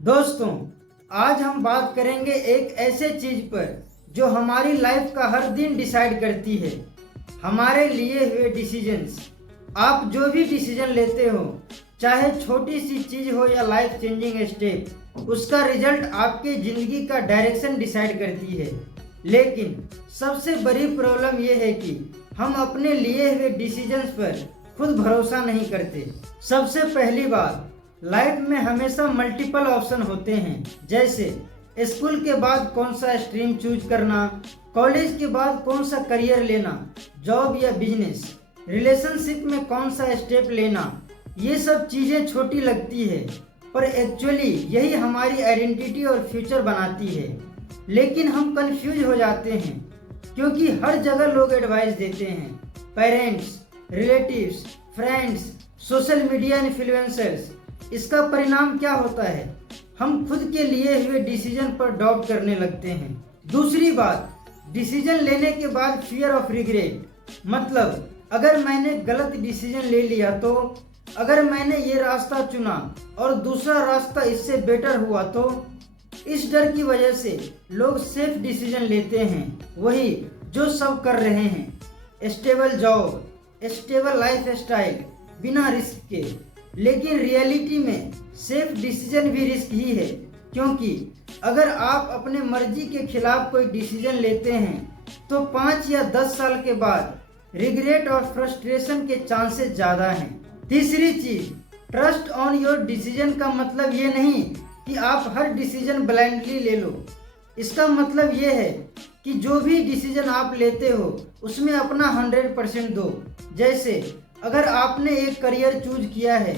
दोस्तों, आज हम बात करेंगे एक ऐसे चीज पर जो हमारी लाइफ का हर दिन डिसाइड करती है, हमारे लिए हुए डिसीजंस। आप जो भी डिसीजन लेते हो, चाहे छोटी सी चीज हो या लाइफ चेंजिंग स्टेप, उसका रिजल्ट आपके जिंदगी का डायरेक्शन डिसाइड करती है। लेकिन सबसे बड़ी प्रॉब्लम यह है कि हम अपने लिए हुए डिसीजंस पर खुद भरोसा नहीं करते। सबसे पहली बात, लाइफ में हमेशा मल्टीपल ऑप्शन होते हैं, जैसे स्कूल के बाद कौन सा स्ट्रीम चूज करना, कॉलेज के बाद कौन सा करियर लेना, जॉब या बिजनेस, रिलेशनशिप में कौन सा स्टेप लेना। ये सब चीज़ें छोटी लगती है, पर एक्चुअली यही हमारी आइडेंटिटी और फ्यूचर बनाती है। लेकिन हम कंफ्यूज हो जाते हैं क्योंकि हर जगह लोग एडवाइस देते हैं, parents, relatives, friends, social media influencers. इसका परिणाम क्या होता है? हम खुद के लिए हुए डिसीजन पर डाउट करने लगते हैं। दूसरी बात, डिसीजन लेने के बाद फियर ऑफ रिग्रेट, मतलब अगर मैंने गलत डिसीजन ले लिया तो, अगर मैंने ये रास्ता चुना और दूसरा रास्ता इससे बेटर हुआ तो। इस डर की वजह से लोग सेफ डिसीजन लेते हैं, वही जो सब कर रहे हैं, stable job, stable life style, बिना रिस्क के। लेकिन रियलिटी में सेफ डिसीजन भी रिस्क ही है, क्योंकि अगर आप अपने मर्जी के खिलाफ कोई डिसीजन लेते हैं तो 5 या 10 साल के बाद रिग्रेट और फ्रस्ट्रेशन के चांसेस ज़्यादा हैं। तीसरी चीज, ट्रस्ट ऑन योर डिसीजन का मतलब ये नहीं कि आप हर डिसीजन ब्लाइंडली ले लो। इसका मतलब ये है कि जो भी डिसीजन आप लेते हो उसमें अपना 100% दो। जैसे अगर आपने एक करियर चूज किया है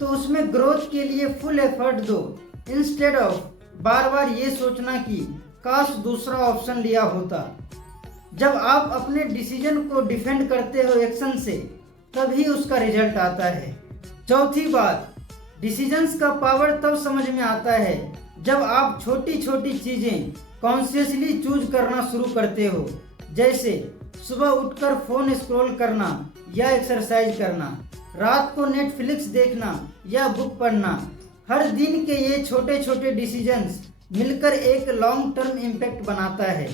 तो उसमें ग्रोथ के लिए फुल एफर्ट दो, इंस्टेड ऑफ बार बार ये सोचना कि काश दूसरा ऑप्शन लिया होता। जब आप अपने डिसीजन को डिफेंड करते हो एक्शन से, तभी उसका रिजल्ट आता है। चौथी बात, डिसीजंस का पावर तब समझ में आता है जब आप छोटी छोटी चीज़ें कॉन्शियसली चूज करना शुरू करते हो, जैसे सुबह उठकर फ़ोन स्क्रॉल करना या एक्सरसाइज करना, रात को नेटफ्लिक्स देखना या बुक पढ़ना। हर दिन के ये छोटे छोटे डिसीजंस मिलकर एक लॉन्ग टर्म इम्पैक्ट बनाता है।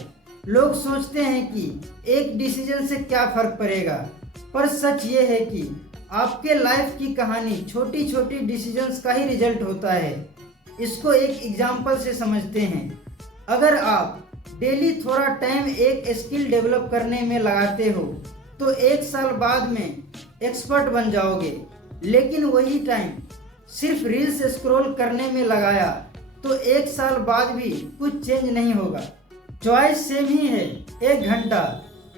लोग सोचते हैं कि एक डिसीजन से क्या फ़र्क पड़ेगा, पर सच ये है कि आपके लाइफ की कहानी छोटी छोटी डिसीजंस का ही रिजल्ट होता है। इसको एक एग्जाम्पल से समझते हैं। अगर आप डेली थोड़ा टाइम एक स्किल डेवलप करने में लगाते हो तो 1 साल बाद में एक्सपर्ट बन जाओगे। लेकिन वही टाइम सिर्फ रील्स स्क्रॉल करने में लगाया तो 1 साल बाद भी कुछ चेंज नहीं होगा। चॉइस सेम ही है, 1 घंटा।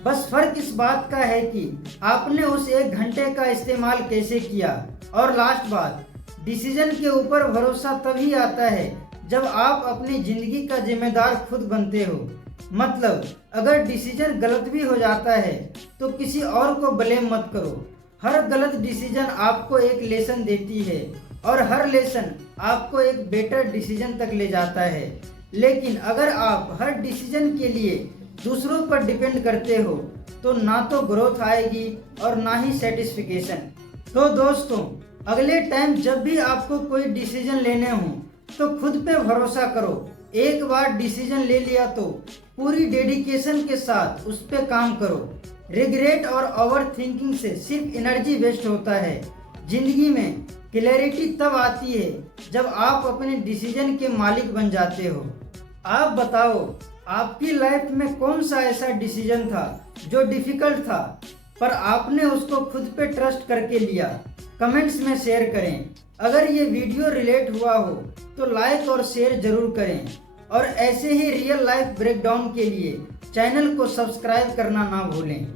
बस फर्क इस बात का है कि आपने उस 1 घंटे का इस्तेमाल कैसे किया। और लास्ट बात, डिसीजन के ऊपर भरोसा तभी आता है जब आप अपनी ज़िंदगी का जिम्मेदार खुद बनते हो। मतलब अगर डिसीजन गलत भी हो जाता है तो किसी और को ब्लेम मत करो। हर गलत डिसीजन आपको एक लेसन देती है और हर लेसन आपको एक बेटर डिसीजन तक ले जाता है। लेकिन अगर आप हर डिसीजन के लिए दूसरों पर डिपेंड करते हो तो ना तो ग्रोथ आएगी और ना ही सेटिस्फिकेशन। तो दोस्तों, अगले टाइम जब भी आपको कोई डिसीजन लेने हो तो खुद पे भरोसा करो। एक बार डिसीजन ले लिया तो पूरी डेडिकेशन के साथ उस पे काम करो। रिग्रेट और ओवर थिंकिंग से सिर्फ एनर्जी वेस्ट होता है। जिंदगी में क्लैरिटी तब आती है जब आप अपने डिसीजन के मालिक बन जाते हो। आप बताओ, आपकी लाइफ में कौन सा ऐसा डिसीजन था जो डिफिकल्ट था पर आपने उसको खुद पे ट्रस्ट करके लिया? कमेंट्स में शेयर करें। अगर ये वीडियो रिलेट हुआ हो तो लाइक और शेयर जरूर करें, और ऐसे ही रियल लाइफ ब्रेकडाउन के लिए चैनल को सब्सक्राइब करना ना भूलें।